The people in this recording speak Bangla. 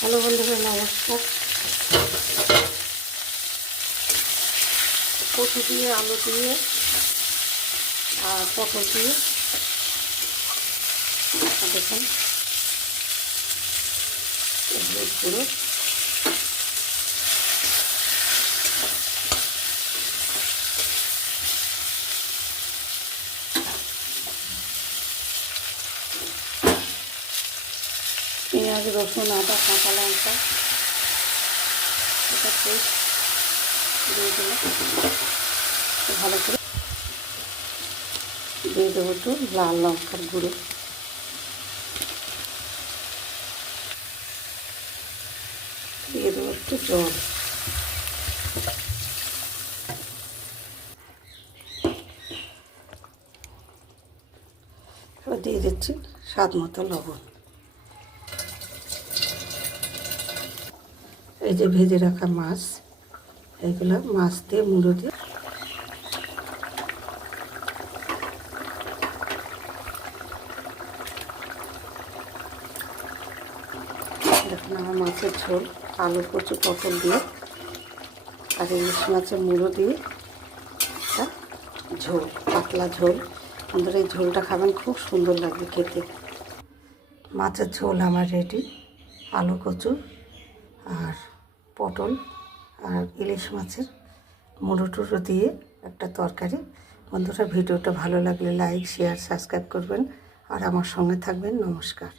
হ্যালো বন্ধুরা, নমস্কার। কচু দিয়ে, আলু দিয়ে আর পটল দিয়ে দেখুন হলুদ গুঁড়ো, পেঁয়াজ, রসুন, আদা, কাঁচা লঙ্কা এটা পেস্ট দিয়ে দিলাম। ভালো করে দিয়ে দেবো একটু লাল লঙ্কার গুঁড়ো, দিয়ে দেবো একটু জল, এবার দিয়ে দিচ্ছি স্বাদ মতো লবণ। এই যে ভেজে রাখা মাছ, এইগুলো মাছ দিয়ে মুড়ো দিয়ে দেখুন আমার মাছের ঝোল, আলু, কচু, পটল দিয়ে আর ইলিশ মাছের মুড়ো দিয়ে একটা ঝোল, পাতলা ঝোল। বন্ধুরা এই ঝোলটা খাবেন, খুব সুন্দর লাগবে খেতে। মাছের ঝোল আমার রেডি। আলু, কচু আর পটল আর ইলিশ মাছের মুড়ো টুড়ো দিয়ে একটা তরকারি। বন্ধুরা ভিডিওটা ভালো লাগলে লাইক, শেয়ার, সাবস্ক্রাইব করবেন আর আমার সঙ্গে থাকবেন। নমস্কার।